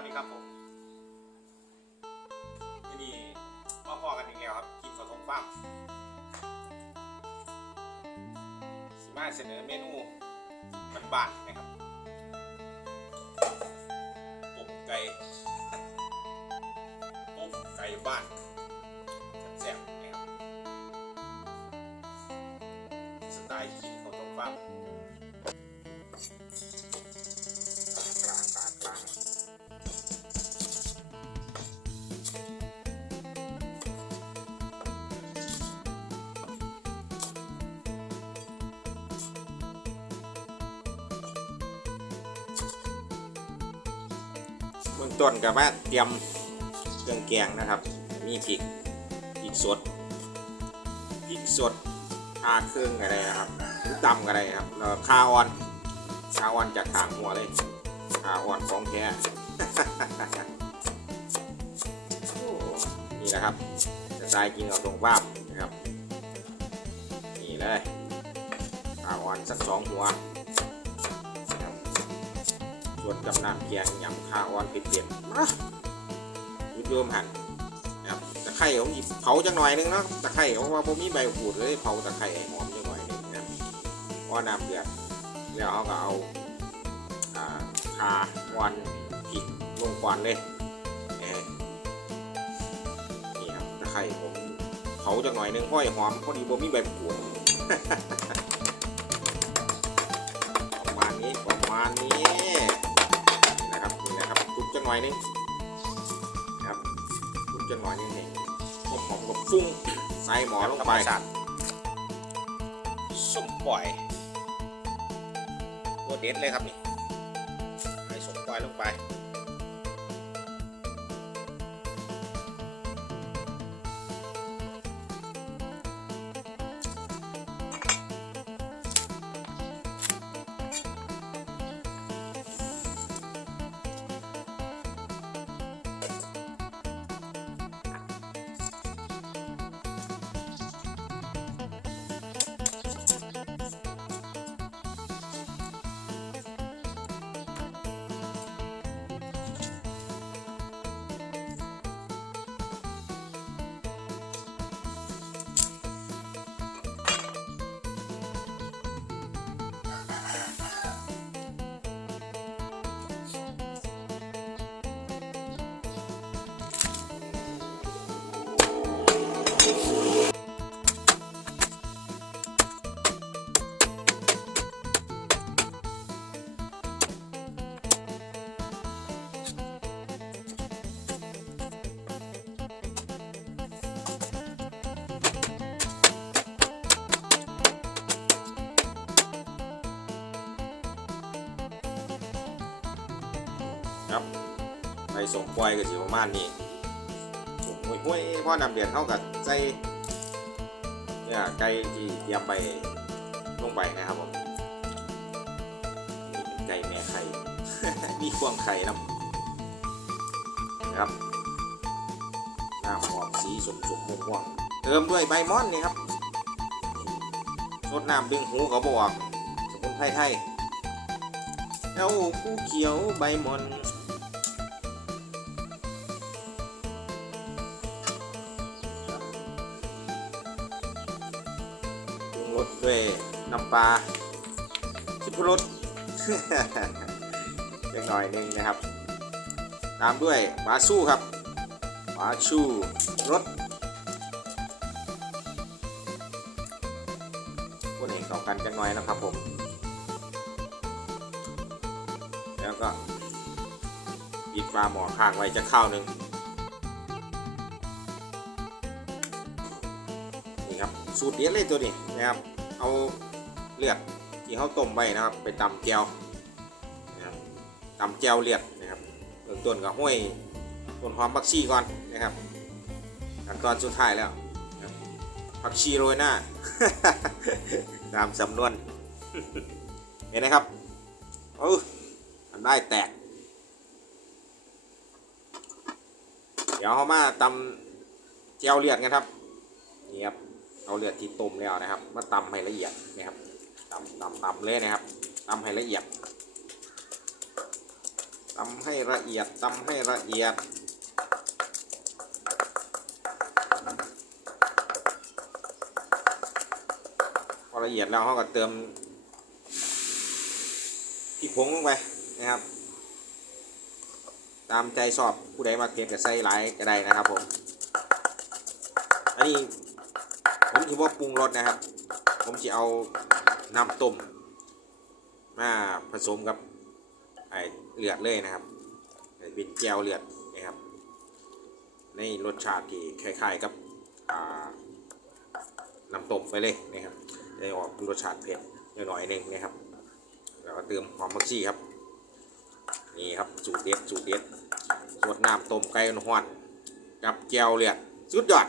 วัสดีครับผมที่นี่มาพอกันอีกแล้วครับ กินข้าวต้มฟ้ามสิมาเสนอเมนูบ้านๆนะครับต้มไก่ต้มไก่บ้านแซ่บๆนะครับสไตล์กินข้าวต้มฟ้าม เบื้องต้นกับว่าเตรียมเครื่องแกงนะครับ มีพริกพริกสดพริกสดคาเครื่องอะไรนะครับหรือตำอะไรครับแล้วคาออนคาออนจากขางหัวเลยคาออนของแท้นี่นะครับจะใส่กินเอาตรงบ้าบนะครับ นี่เลยคาออนสักสองหัว วนกับน้ำเกียงยำข้าวอ่อนเผ็ดๆมาคุณโยมหันนะครับตะไคร้ผมหยิบเผาจังหน่อยนึงเนาะตะไคร้เพราะว่าผมมีใบขูดเลยเผาตะไคร้ให้หอมจังหน่อยนึงนะครับพอน้ำเดือดแล้วเขาก็เอาอ่าคาวันพริกลงก่อนเลยนี่ครับตะไคร้ผมเผาจังหน่อยนึงเพราะให้หอมพอดีผมมีใบขูด นะครับคลุกจังหน่อยนึงนะครับคลุกจังหน่อยนึงนี่หอมหอมกับฟุ้งใส่หมอลงไปส้มปล่อยตัวเด็ดเลยครับนี่ใส่ส้มปล่อยลงไป ใส่สมปล่อยก็สิประมาณนี้ห้วยห้วยๆพอนำเดือดเข้ากับใส่เนี่ยไก่ที่เตรียมไปลงไปนะครับผมนี่เป็นไก่แม่ไข่ มีควงไข่นำนะครับหน้ำหอมสีสมสมม่วงม่วงเติมด้วยใบม่อนนี่ครับสดน้ำดึงหูเขาบอกสมุนไพรไทยเจ้าผู้เขียวใบมอน ด้วยน้ำปลาชิพรสเล็กหน่อยหนึงนะครับ ตามด้วยปลาสู้ครับปลาชูรสคนเห็นเข้ากันจังหน่อยนะครับผม แล้วก็ปิดปลาหมอข้างไว้จะข้าวหนึ่งนี่ครับสูตรเด็ดเลยตัวนี้นะครับ เอาเลือดที่เขาต้มไว้นะครับ ไปตำแก้วนะครับตำแก้วเลือดนะครับเบื้องต้นกับห้วยต้นหอมผักชีก่อนนะครับขั้นตอนสุดท้ายแล้วผักชีโรยหน้า ตามสำนวนเห็นไหมครับเออทำได้แตก เดี๋ยวเขามาตำเจียวเลือดกันครับนี่ครับ เอาเลือดที่ต้มแล้วนะครับ มาตำให้ละเอียดนะครับตำตำตำเลยนะครับตำให้ละเอียดตำให้ละเอียดตำให้ละเอียดพอละเอียดแล้วเขาก็เติมพริกผงลงไปนะครับ ตามใจชอบผู้ใดมาเก็บกับใส่หลายก็ได้นะครับผมอันนี้ ผมถือว่าปรุงรสนะครับ ผมจะเอาน้ำต้มมาผสมกับไอเลือดเลยนะครับเป็นแก้วเลือดนะครับ ในรสชาติที่คล้ายๆกับน้ำต้มไปเลยนะครับได้ออกรสชาติเผ็ดหน่อยๆหนึงนะครับแล้วก็เติมหอมผักชีครับ นี่ครับสูตรเด็ดสูตรเด็ดสดน้ำต้มไก่ห้อนกับแก้วเลือดสุดยอด